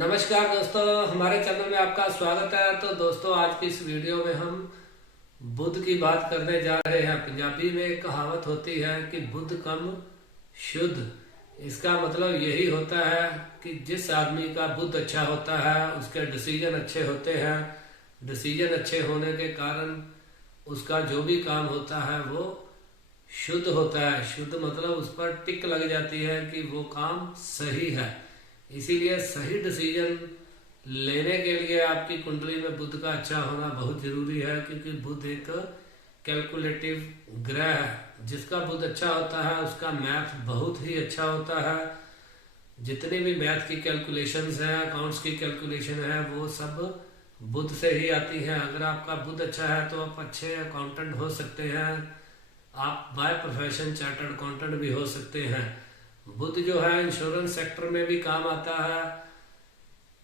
नमस्कार दोस्तों, हमारे चैनल में आपका स्वागत है। तो दोस्तों, आज की इस वीडियो में हम बुध की बात करने जा रहे हैं। पंजाबी में एक कहावत होती है कि बुध कम शुद्ध। इसका मतलब यही होता है कि जिस आदमी का बुध अच्छा होता है उसके डिसीजन अच्छे होते हैं। डिसीजन अच्छे होने के कारण उसका जो भी काम होता है वो शुद्ध होता है। शुद्ध मतलब उस पर टिक लग जाती है कि वो काम सही है। इसीलिए सही डिसीजन लेने के लिए आपकी कुंडली में बुध का अच्छा होना बहुत जरूरी है, क्योंकि बुध एक कैलकुलेटिव ग्रह है। जिसका बुध अच्छा होता है उसका मैथ बहुत ही अच्छा होता है। जितनी भी मैथ की कैलकुलेशंस हैं, अकाउंट्स की कैलकुलेशन है, वो सब बुध से ही आती हैं। अगर आपका बुध अच्छा है तो आप अच्छे अकाउंटेंट हो सकते हैं। आप बाय प्रोफेशन चार्टर्ड अकाउंटेंट भी हो सकते हैं। बुध जो है इंश्योरेंस सेक्टर में भी काम आता है,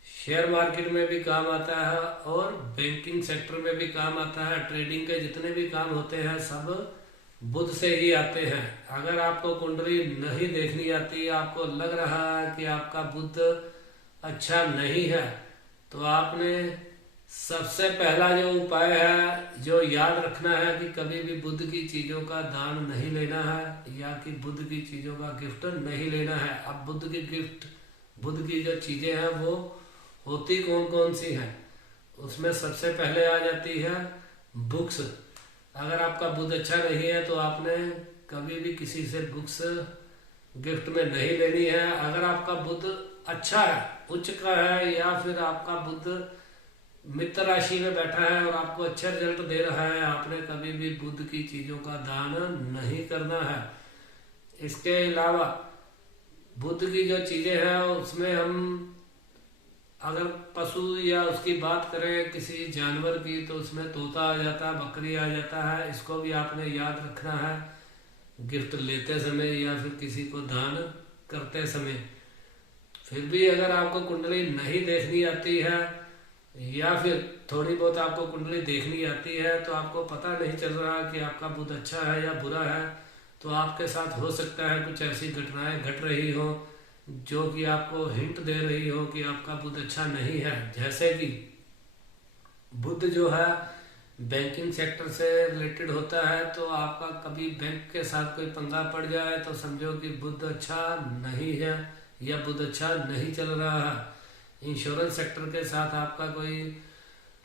शेयर मार्केट में भी काम आता है और बैंकिंग सेक्टर में भी काम आता है। ट्रेडिंग के जितने भी काम होते हैं सब बुध से ही आते हैं। अगर आपको कुंडली नहीं देखनी आती, आपको लग रहा है कि आपका बुध अच्छा नहीं है, तो आपने सबसे पहला जो उपाय है, जो याद रखना है कि कभी भी बुध की चीजों का दान नहीं लेना है या कि बुध की चीजों का गिफ्ट नहीं लेना है। अब बुध की गिफ्ट, बुध की जो चीजें हैं वो होती कौन कौन सी हैं, उसमें सबसे पहले आ जाती है बुक्स। अगर आपका बुध अच्छा नहीं है तो आपने कभी भी किसी से बुक्स गिफ्ट में नहीं लेनी है। अगर आपका बुध अच्छा है, उच्च का है, या फिर आपका बुध मित्र राशि में बैठा है और आपको अच्छे रिजल्ट दे रहा है, आपने कभी भी बुध की चीजों का दान नहीं करना है। इसके अलावा बुध की जो चीजें हैं उसमें हम अगर पशु या उसकी बात करें, किसी जानवर की, तो उसमें तोता आ जाता है, बकरी आ जाता है। इसको भी आपने याद रखना है गिफ्ट लेते समय या फिर किसी को दान करते समय। फिर भी अगर आपको कुंडली नहीं देखनी आती है या फिर थोड़ी बहुत आपको कुंडली देखनी आती है तो आपको पता नहीं चल रहा कि आपका बुध अच्छा है या बुरा है, तो आपके साथ हो सकता है कुछ ऐसी घटनाएं घट रही हो जो कि आपको हिंट दे रही हो कि आपका बुध अच्छा नहीं है। जैसे कि बुध जो है बैंकिंग सेक्टर से रिलेटेड होता है, तो आपका कभी बैंक के साथ कोई पंगा पड़ जाए तो समझो कि बुध अच्छा नहीं है या बुध अच्छा नहीं चल रहा है। इंश्योरेंस सेक्टर के साथ आपका कोई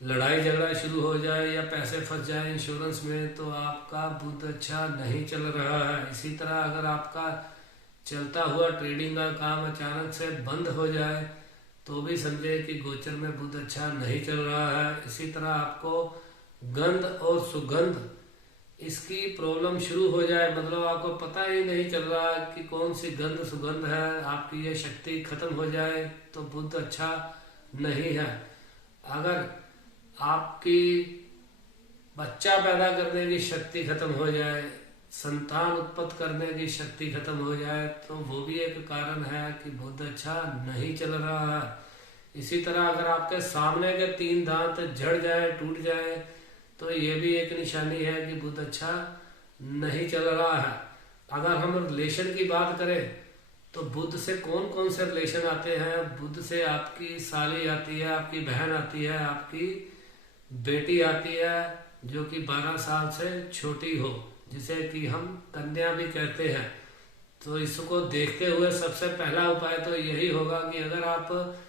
लड़ाई झगड़ा शुरू हो जाए या पैसे फंस जाए इंश्योरेंस में, तो आपका बुध अच्छा नहीं चल रहा है। इसी तरह अगर आपका चलता हुआ ट्रेडिंग का काम अचानक से बंद हो जाए तो भी समझे कि गोचर में बुध अच्छा नहीं चल रहा है। इसी तरह आपको गंध और सुगंध इसकी प्रॉब्लम शुरू हो जाए, मतलब आपको पता ही नहीं चल रहा कि कौन सी गंध सुगंध है, आपकी ये शक्ति खत्म हो जाए तो बुध अच्छा नहीं है। अगर आपकी बच्चा पैदा करने की शक्ति खत्म हो जाए, संतान उत्पत्ति करने की शक्ति खत्म हो जाए, तो वो भी एक कारण है कि बुध अच्छा नहीं चल रहा है। इसी तरह अगर आपके सामने के 3 दांत झड़ जाए, टूट जाए, तो ये भी एक निशानी है कि बुध अच्छा नहीं चल रहा है। अगर हम रिलेशन की बात करें तो बुध से कौन कौन से रिलेशन आते हैं। बुध से आपकी साली आती है, आपकी बहन आती है, आपकी बेटी आती है जो कि 12 साल से छोटी हो, जिसे कि हम कन्या भी कहते हैं। तो इसको देखते हुए सबसे पहला उपाय तो यही होगा कि अगर आप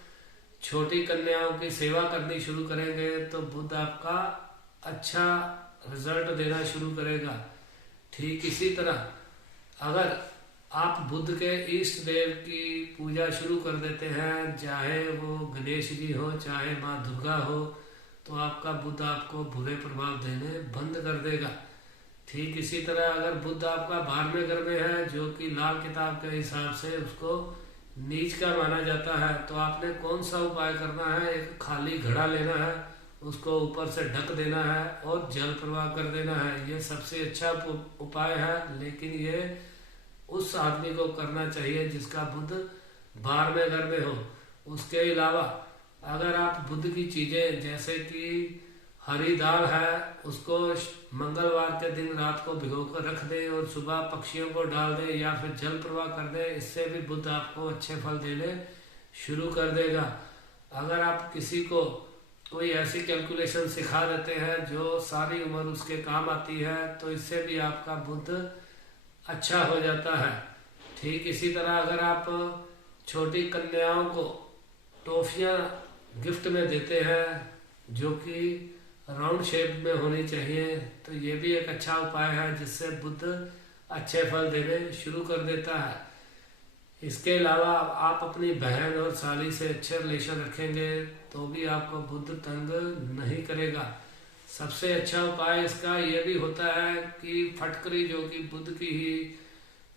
छोटी कन्याओं की सेवा करनी शुरू करेंगे तो बुध आपका अच्छा रिजल्ट देना शुरू करेगा। ठीक इसी तरह अगर आप बुध के इष्ट देव की पूजा शुरू कर देते हैं, चाहे वो गणेश जी हो, चाहे माँ दुर्गा हो, तो आपका बुध आपको बुरे प्रभाव देने बंद कर देगा। ठीक इसी तरह अगर बुध आपका 12वें घर में है, जो कि लाल किताब के हिसाब से उसको नीच का माना जाता है, तो आपने कौन सा उपाय करना है। एक खाली घड़ा लेना है, उसको ऊपर से ढक देना है और जल प्रवाह कर देना है। ये सबसे अच्छा उपाय है, लेकिन ये उस आदमी को करना चाहिए जिसका बुध 12वें घर में हो। उसके अलावा अगर आप बुध की चीजें जैसे कि हरी दाल है, उसको मंगलवार के दिन रात को भिगोकर रख दें और सुबह पक्षियों को डाल दें या फिर जल प्रवाह कर दें, इससे भी बुध आपको अच्छे फल देने शुरू कर देगा। अगर आप किसी को कोई ऐसी कैलकुलेशन सिखा देते हैं जो सारी उम्र उसके काम आती है, तो इससे भी आपका बुद्ध अच्छा हो जाता है। ठीक इसी तरह अगर आप छोटी कन्याओं को टॉफियाँ गिफ्ट में देते हैं जो कि राउंड शेप में होनी चाहिए, तो ये भी एक अच्छा उपाय है जिससे बुद्ध अच्छे फल देने शुरू कर देता है। इसके अलावा आप अपनी बहन और साली से अच्छे रिलेशन रखेंगे तो भी आपको बुद्ध तंग नहीं करेगा। सबसे अच्छा उपाय इसका ये भी होता है कि फटकरी, जो कि बुद्ध की ही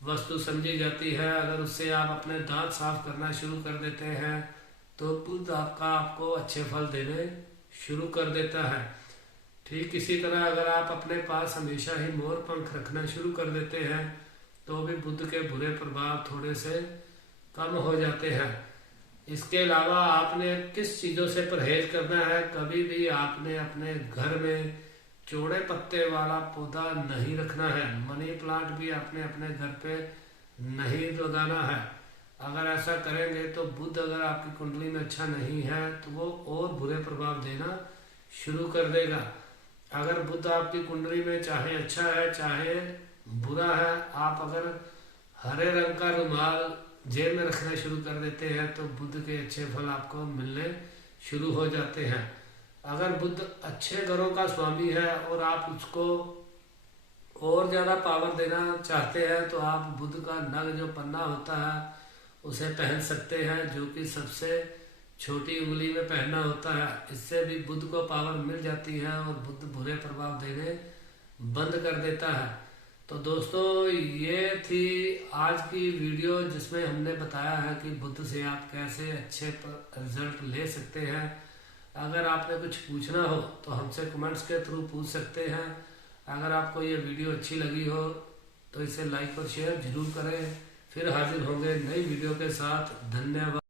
वस्तु समझी जाती है, अगर उससे आप अपने दांत साफ करना शुरू कर देते हैं तो बुद्ध आपको अच्छे फल देने शुरू कर देता है। ठीक इसी तरह अगर आप अपने पास हमेशा ही मोर पंख रखना शुरू कर देते हैं तो भी बुद्ध के बुरे प्रभाव थोड़े से कम हो जाते हैं। इसके अलावा आपने किस चीज़ों से परहेज करना है, कभी भी आपने अपने घर में चौड़े पत्ते वाला पौधा नहीं रखना है। मनी प्लांट भी आपने अपने घर पे नहीं लगाना है। अगर ऐसा करेंगे तो बुध अगर आपकी कुंडली में अच्छा नहीं है तो वो और बुरे प्रभाव देना शुरू कर देगा। अगर बुध आपकी कुंडली में चाहे अच्छा है चाहे बुरा है, आप अगर हरे रंग का रुमाल जेब में रखना शुरू कर देते हैं तो बुध के अच्छे फल आपको मिलने शुरू हो जाते हैं। अगर बुध अच्छे घरों का स्वामी है और आप उसको और ज़्यादा पावर देना चाहते हैं तो आप बुध का नग जो पन्ना होता है उसे पहन सकते हैं, जो कि सबसे छोटी उंगली में पहनना होता है। इससे भी बुध को पावर मिल जाती है और बुध बुरे प्रभाव देने बंद कर देता है। तो दोस्तों, ये थी आज की वीडियो जिसमें हमने बताया है कि बुध से आप कैसे अच्छे रिजल्ट ले सकते हैं। अगर आपने कुछ पूछना हो तो हमसे कमेंट्स के थ्रू पूछ सकते हैं। अगर आपको ये वीडियो अच्छी लगी हो तो इसे लाइक और शेयर जरूर करें। फिर हाजिर होंगे नई वीडियो के साथ। धन्यवाद।